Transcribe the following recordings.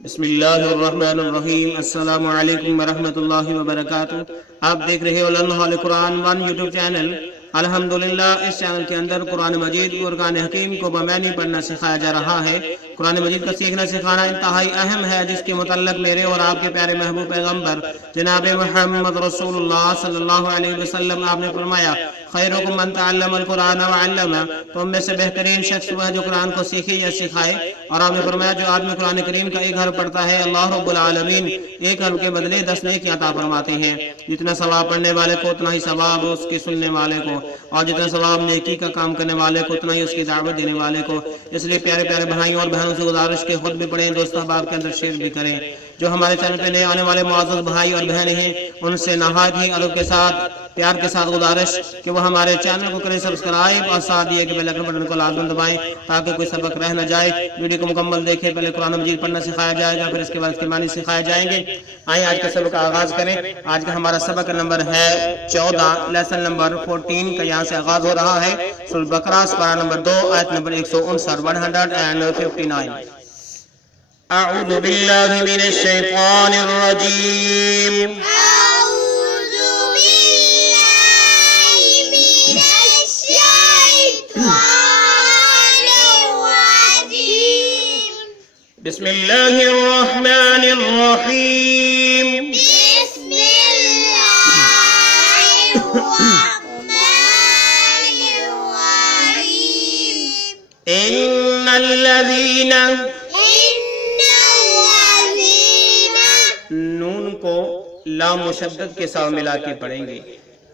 बिस्मिल्लाहिर्रहमानिर्रहीम। अस्सलामु अलैकुम वरहमतुल्लाहि वबरकातुहू। आप देख रहे हो लम्हा कुरान वन यूट्यूब चैनल। अल्हम्दुलिल्लाह इस चैनल के अंदर कुरान मजीद कुरान हकीम को बमैनी पढ़ना सिखाया जा रहा है। कुरान मजीद का सीखना सिखाना इंतहाई अहम है, जिसके मुतल्लक मेरे और आपके प्यारे महबूब पैगम्बर जनाब मुहम्मद रसूलुल्लाह सल्लल्लाहु अलैहि वसल्लम आपने फरमाया, खैरुकुम मन तअल्लमल कुरान व अल्लमा, तुम में से बेहतरीन शख्स वह जो कुरान को सीखे या सिखाए। और आपने फरमाया, जो आदमी कुरान करीम का एक हर्फ पढ़ता है, अल्लाह रब्बुल आलमीन एक हर्फ के बदले 10 नेकी अता फरमाते हैं। जितना सवाब पढ़ने वाले को उतना ही सवाब उसके सुनने वाले को, और जितना सवाब नेकी का काम करने वाले को उतना ही उसकी दावत देने वाले को। इसलिए प्यारे प्यारे भाइयों और बहनों से गुजारिश के खुद भी पढ़ें, दोस्तों बाप के अंदर शेयर भी करें। जो हमारे चैनल पे नए आने वाले मुअज़्ज़ज़ भाई और बहन हैं, उनसे नहायत ही अदब के साथ प्यार के साथ गुजारिश कि वो हमारे चैनल को करें सब्सक्राइब और साथ दिए कि बेल आइकन बटन को लाजमी दबाएं, ताकि कोई सबक रह न जाए। वीडियो को मुकम्मल देखें। पहले कुरान मजीद पढ़ना सिखाया जाएगा, फिर इसके बाद इसके मानी सिखाए जाएंगे। आइए आज के सबक का आगाज करें। आज का हमारा सबक नंबर है 14, लेसन नंबर 14 का यहाँ से आगाज हो रहा है। सूरह बकरा पारा नंबर 2 आयत नंबर 159 159। अऊज़ु बिल्लाहि मिनश शैतानिर रजीम। बिस्मिल्लाहिर रहमानिर रहीम। इन्नल्लज़ीना, नून को लाम मुशद्दद के साथ मिला के पढ़ेंगे।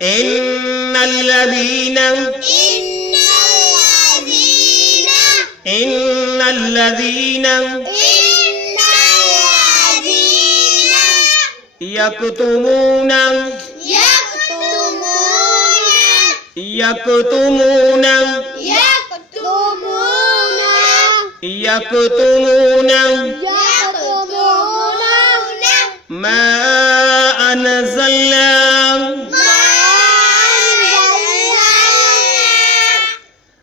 इन्नल्लज़ीना, इन्नल्लज़ीना यक्तुमूना, यक्तुमूना, यक्तुमूना मा अनज़लना,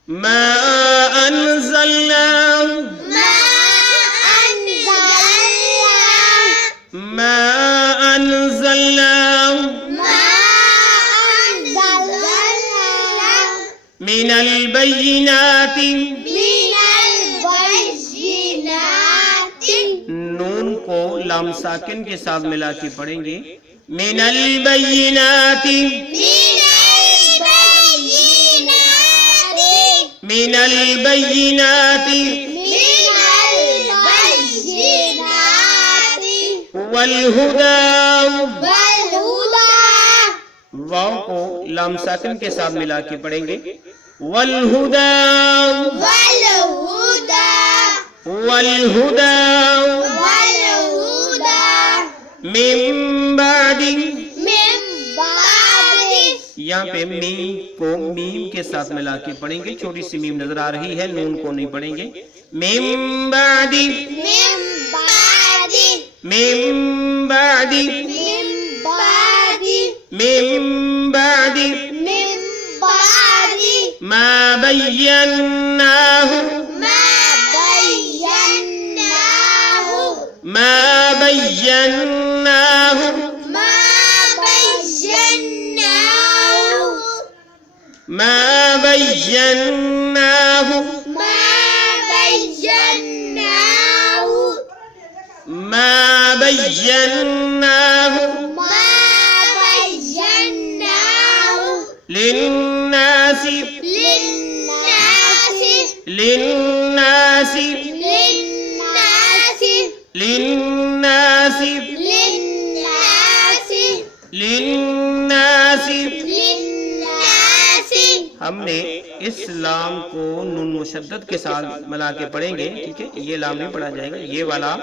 मा अनज़लना, मा अनज़लना मिनल बय्यिनाति, नून को लाम साकिन के साथ मिला के पढ़ेंगे। मिनल बय्यिनाति, मिनल बय्यिनाति वल हुदा, वाव को लाम साकिन के साथ मिला के पढ़ेंगे। वल हुदा, वल हुदा मिन बादी, यहाँ पे मीम को मीम के साथ मिला के पढ़ेंगे। छोटी सी मीम नजर आ रही है, नून को नहीं पढ़ेंगे। मिन बादी, मिन बादी, मिन बादी मा बय्यन्नाहु, मा बय्यन्नाहु, मा बय्यन्नाहु, मा बय्यन्नाहु लिन्नासि, लिन्नासि, लिन्नासि, लिन्नासि। हमने इस लाम को नून मुशद्दद के साथ मिला के पढ़ेंगे। ठीक है, ये लाम नहीं पढ़ा जाएगा, ये वाला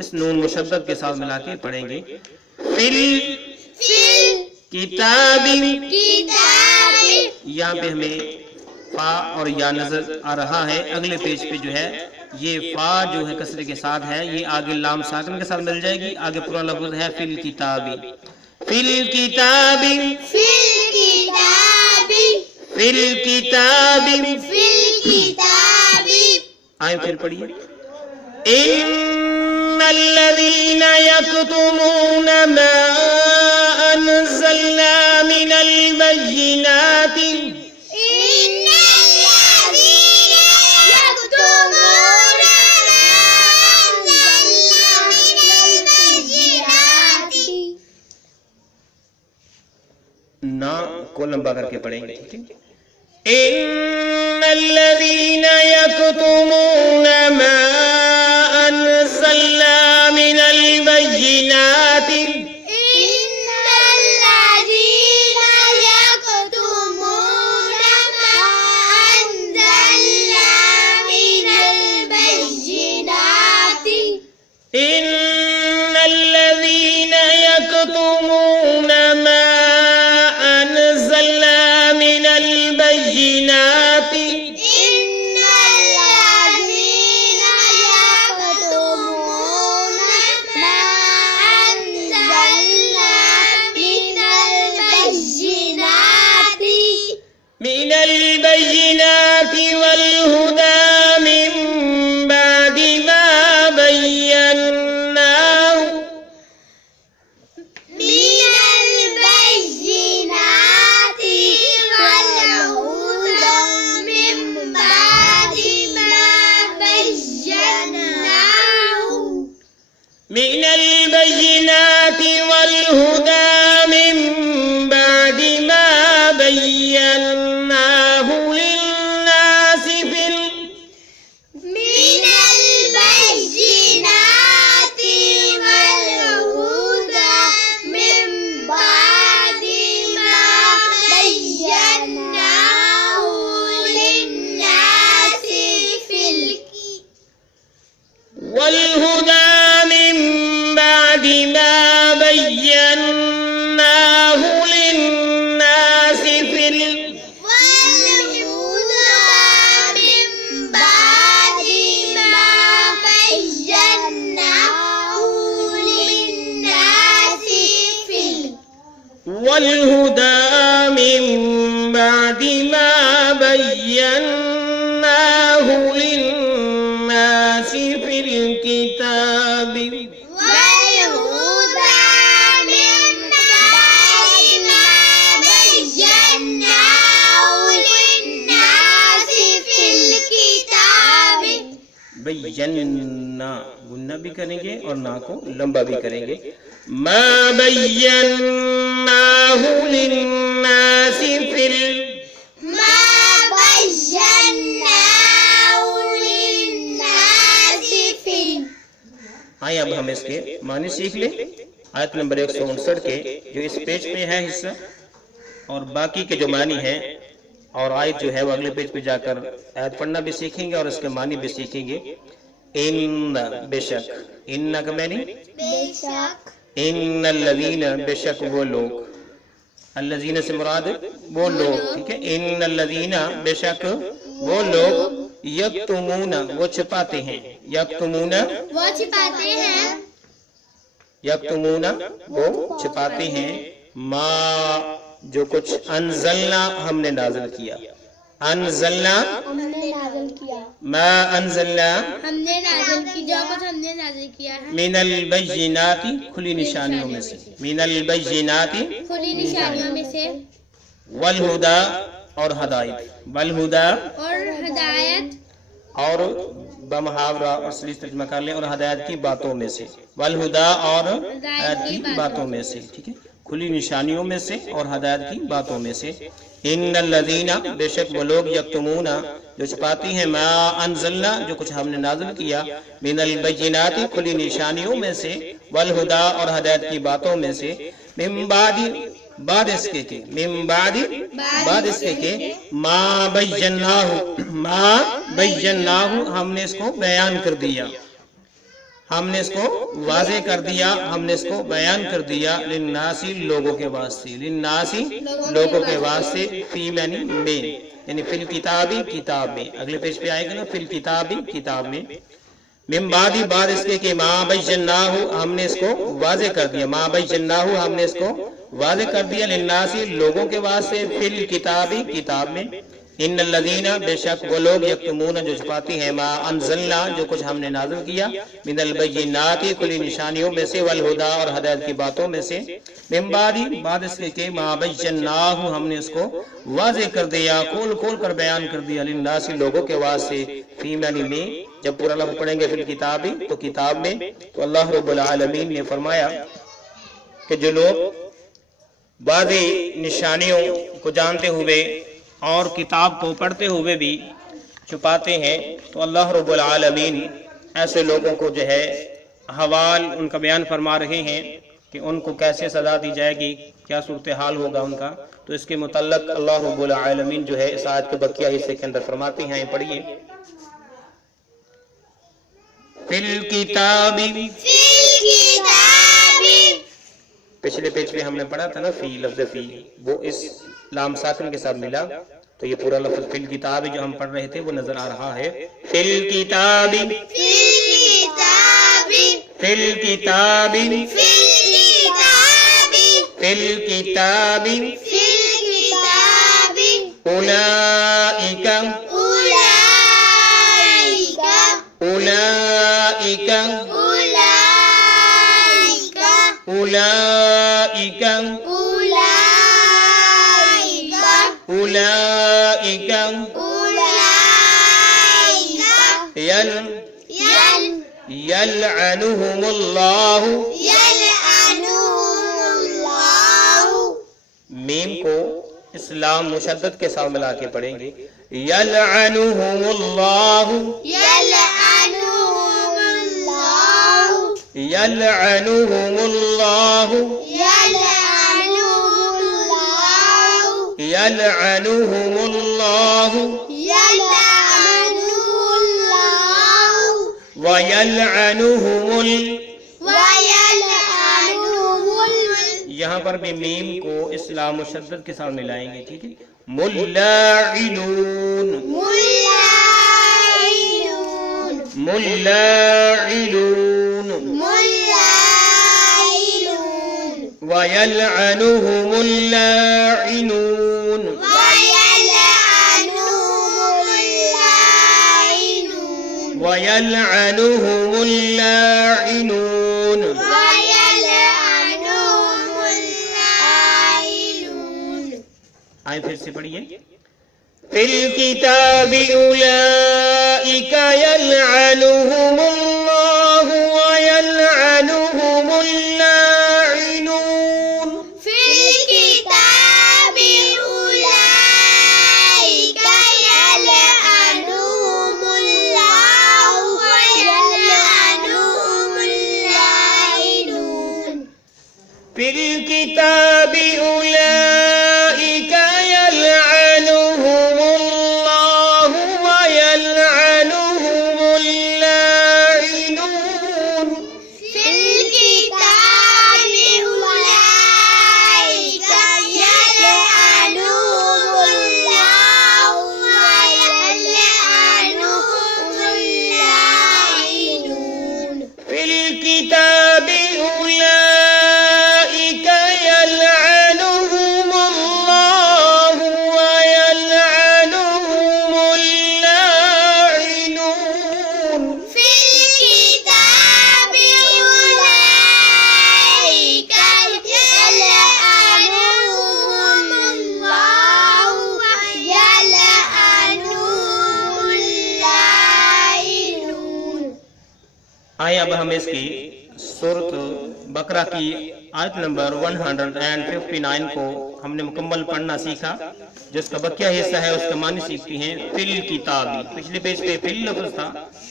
इस नून मुशद्दद के साथ मिला के पढ़ेंगे। फिल किताबी, यहाँ पे हमें फा और या नजर आ रहा है। अगले पेज पे जो है ये फा जो है कसरे के साथ है, ये आगे लाम साकिन के साथ मिल जाएगी। आगे पूरा लफ्ज है फिल किताबी, फिल किताबी, फिल किताबी, आए फिर पढ़िए। इन्नल्लज़ीना الذين يكتمون ما أنزلنا من البينات ना को लंबा करके पढ़ेंगे, ठीक है। इन्नल्लज़ीन यक्तुमून मा अन्ज़लना मिनल बय्यिनाति इन्नल्लज़ीन यक्तुमून मा من البينات والهدى من بعد ما بيناه للناس في من البينات والهدى من بعد ما بيناه للناس في والهدى والهدى من بعد ما بيناه للناس في الكتاب والهدى من بعد ما بيناه للناس في الكتاب بينا गुन्ना भी करेंगे और ना को लंबा भी करेंगे मा बय्यन्नाहु लिन्नासि फिल मा बय्यन्नाहु लिन्नासि फिल। आइए अब हम इसके माने सीख ले। आयत नंबर 159 के जो इस पेज पे है हिस्सा और बाकी के जो मानी है और आयत जो है वो अगले पेज पे जाकर आयत पढ़ना भी सीखेंगे और इसके मानी भी सीखेंगे। इन बेशक, इन्ना का मैंने बेशक, इन्नल्लज़ीना बेशक वो लोग, अल्लज़ीना से मुराद वो लोग, ठीक है। इन्नल्लज़ीना बेशक वो लोग यक्तुमूना वो छिपाते हैं, यक्तुमूना वो छिपाते हैं, यक्तुमूना वो छिपाते हैं मा जो कुछ अनज़लना हमने नाज़िल किया, अनज़लना हमने नाज़िल किया, मा अनज़लना हमने नाज़िल की जो कुछ हमने नाज़िल किया है मिनल बय्यिनाति खुली निशानियों में से, मिनल बय्यिनाति खुली निशानियों में से वल हुदा और हदायत, वल हुदा और हदायत और बमुहावरा और सलीस तर्जुमा कर लें और हदायत की बातों में से, वल हुदा और हदायत की बातों में से, ठीक है। खुली निशानियों में से और हदायत की बातों में से। इन्नल्लज़ीना बेशक वो लोग यक्तुमूना जो छिपाती हैं मा अनज़लना जो कुछ हमने नाज़िल किया मिनल बय्यिनाति खुली निशानियों में से वल हुदा और हदायत की बातों में से मिन बादी बाद इसके के मिन बादी बाद इसके के मा बय्यन्नाहु हमने इसको बयान कर दिया, हमने इसको वाज़े कर दिया, हमने इसको बयान कर दिया लिन्नासी लोगों के वास्ते, लिन्नासी लोगों के वास्ते फी यानी में यानी फिल किताबी किताब में, अगले पेज पे आएगा ना फिल किताबी किताब में। मिन बादी बाद इसके कि मा बय्यन्नाहु हमने इसको वाज़े कर दिया, मा बय्यन्नाहु हमने इसको वाज़े कर दिया लिन्नासी लोगों के वास्ते फिल किताबी किताब में। इन्नल्लज़ीना बेशक वो लोग यक्तुमून जो छुपाती हैं मा अंज़लना जो कुछ हमने नाज़िल किया मिनल बय्यिनाति खुली निशानियों में से वल हुदा और हिदायत की बातों में से मिन बादी बाद इसके के मा बय्यनाहु हमने इसको वाज़ेह कर दिया खोल खोल कर बयान कर दिया लिन्नासी लोगों के वास्ते फी मानी में जब पूरा लफ्ज़ पढ़ेंगे फिर किताबी तो किताब में तो अल्लाह रब्बुल आलमीन ने फरमाया कि जो लोग बादी निशानियों को जानते हुए और किताब को पढ़ते हुए भी छुपाते हैं तो अल्लाह रब्बुल आलमीन ऐसे लोगों को जो है हवाल उनका बयान फरमा रहे हैं कि उनको कैसे सजा दी जाएगी, क्या सूरत हाल होगा उनका। तो इसके मुतल्लक अल्लाह रब्बुल आलमीन जो है इस आयत के बकिया हिस्से के अंदर फरमाते हैं, पढ़िए फिल किताबी, पिछले पेज पे हमने पढ़ा था ना फी, लफ्ज़ फी वो इस लाम साकिन के साथ मिला तो ये पूरा लफ्ज़ फिल किताबी जो हम पढ़ रहे थे वो नजर आ रहा है। फिल किताबी, फिल किताबी, फिल किताबी, उलाइका, उलाइका, उलाइका, उलाइका यलअनुहुमुल्लाहु, मीम को इस्लाम मुशद्दद के साथ मिला के पढ़ेंगे यलअनुहुमुल्लाहु, यलअनुहुमुल्लाहु, यलअनुहुमुल्लाहु वयलअनुहुमुल, यहाँ पर भी मीम को इस्लाम मुशद्दद के साथ मिलाएंगे, ठीक है। मुल्लाइनून, मुल्लाइनून, वयलअनुहुमुल्लाइनून, वयलअनुहुमुल्लाइनून। आए फिर से पढ़िए फिल किताबी उलाइका यलअनुहुमुल्लाहु वयलअनुहुमुल्लाइनून। फिल किताबी उलाइका यलअनुहुमुल्लाहु वयलअनुहुमुल्लाइनून। फिल किताबी उलाइका यलअनुहुमुल्लाहु वयलअनुहुमुल्लाइनून। फिल किताबी उलाइका यलअनुहुमुल्लाहु वयलअनुहुमुल्लाइनून। फिल किताबी उलाइका यलअनुहुमुल्लाहु वयलअनुहुमुल्लाइनून। फिल किताबी उलाइका यलअनुहुमुल्लाहु वयलअनुहुमुल्लाइनून। आइए अब हम इसकी सूरत बकरा की आयत नंबर 159 को हमने मुकम्मल पढ़ना सीखा। जिसका बकिया हिस्सा है उसका मानी सीखती हैं। फिल किताबी, पिछले पेज पे फिल लफ्ज़ था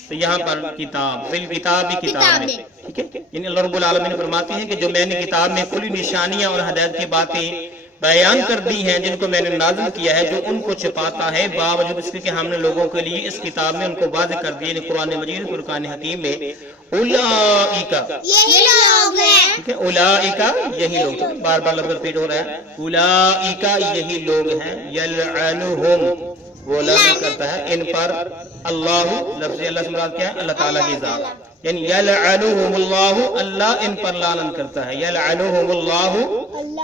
तो यहाँ पर किताब, फिल किताबी किताब में, ठीक है। यानी अल्लाह रब्बुल आलमीन फरमाते हैं कि जो मैंने किताब में खुली निशानियां और हिदायत की बातें बयान कर दी हैं, जिनको मैंने नाज़िल किया है, जो उनको छिपाता है बावजूद इसके कि हमने लोगों के लिए इस किताब में उनको वाज़ेह कर दिया। कुरान मजीद फुरकान हकीम में उलाइका, यही लोग हैं, ठीक है, उलाइका यही लोग, बार बार लफ्ज़ रिपीट हो रहा है, उलाइका यही लोग हैं। यलअनुहुम वो लानत करता है इन पर, अल्लाह लफ्ज़ अल्लाह से मुराद क्या है? अल्लाह ताला की ज़ात, यानी यलअनुहुमुल्लाहु अल्लाह इन पर लानत करता है। यलअनुहुमुल्लाहु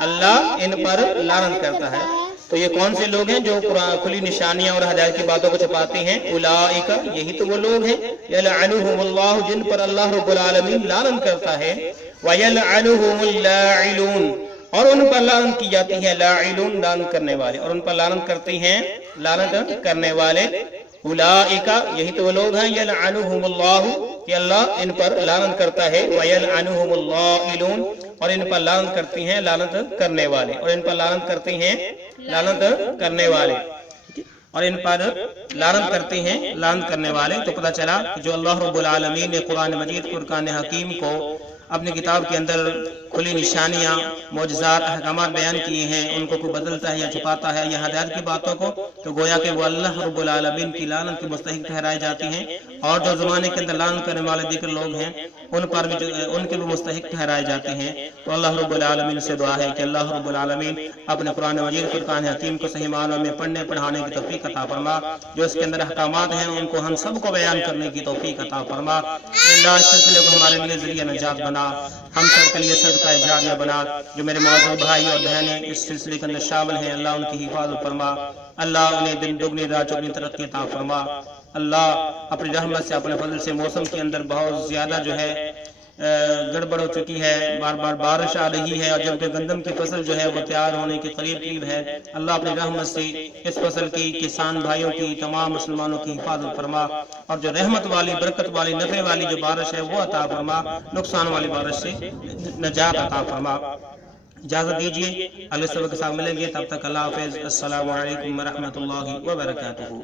अल्लाह इन पर लानत करता है। तो ये कौन से लोग हैं जो खुली निशानियां और हदायत की बातों को छुपाते हैं? उलाइका, यही तो वो लोग हैं, यलअनुहुमुल्लाहु, जिन पर अल्लाह रब्बुल आलमीन लानत करता है, व यलअनुहुमुल लाइलून, और उन पर लानत की जाती है, लाइलून, लानत करने वाले, और उन पर लानत करते हैं लानत करने वाले। उलाइका, यही तो वो लोग हैं, यलअनुहुमुल्लाहु, कि अल्लाह इन पर लानत करता है, व यलअनुहुमुल लाइलून, और इन पर लानत करती हैं लानत करने वाले, और इन पर लानत करते हैं लानत करने वाले, और इन पर लानत करते हैं लानत करने वाले। तो पता चला कि जो अल्लाह रब्बुल आलमीन ने कुरान मजीद, फुरकान हकीम को अपनी किताब के अंदर खुली निशानियां, मौजज़ात, अहकामात बयान किए हैं, उनको कोई बदलता है या छुपाता है या हदायत की बातों को, तो गोया कि वो अल्लाह रब्बुल आलमीन की लानत के मुस्तहिक ठहराए जाते हैं, और जो ज़माने के अंदर लानत करने वाले दीगर लोग हैं उन पर भी उनके भी मुस्तहिक ठहराए जाते हैं। तो अल्लाह रब्बुल आलमीन से दुआ है कि अल्लाह रब्बुल आलमीन अपने कुरान मजीद, फुरकान हकीम को सही मानों में पढ़ने पढ़ाने की तौफीक अता फरमा, जो इसके अंदर अहकामात हैं उनको हम सबको बयान करने की तौफीक अता फरमा। अल्लाह इस सिलसिले को हमारे लिए ज़रिया नजात बना, हम सब के लिए सदका जारिया बना। जो मेरे मौजूद भाई और बहनें इस सिलसिले के अंदर शामिल हैं, अल्लाह उनकी हिफाजत फरमा, अल्लाह उन्हें दिन दुगनी रात चौगनी तरक्की अता फरमा। अल्लाह अपनी रहमत से, अपने फजल से मौसम के अंदर बहुत ज्यादा जो है गड़बड़ हो चुकी है, बार बार बारिश आ रही है, और जबकि गंदम की फसल जो है वो तैयार होने के करीब है। अल्लाह अपनी रहमत से इस फसल की, किसान भाइयों की, तमाम मुसलमानों की हिफाजत फरमा, और जो रहमत वाली, बरकत वाली, नफे वाली जो बारिश है वो अता फरमा, नुकसान वाली बारिश से नजात अता फरमा। इजाजत दीजिए, अगले सबक के साथ मिलेंगे, तब तक अल्लाह हाफिज़। अस्सलामु अलैकुम व रहमतुल्लाहि व बरकातुहू।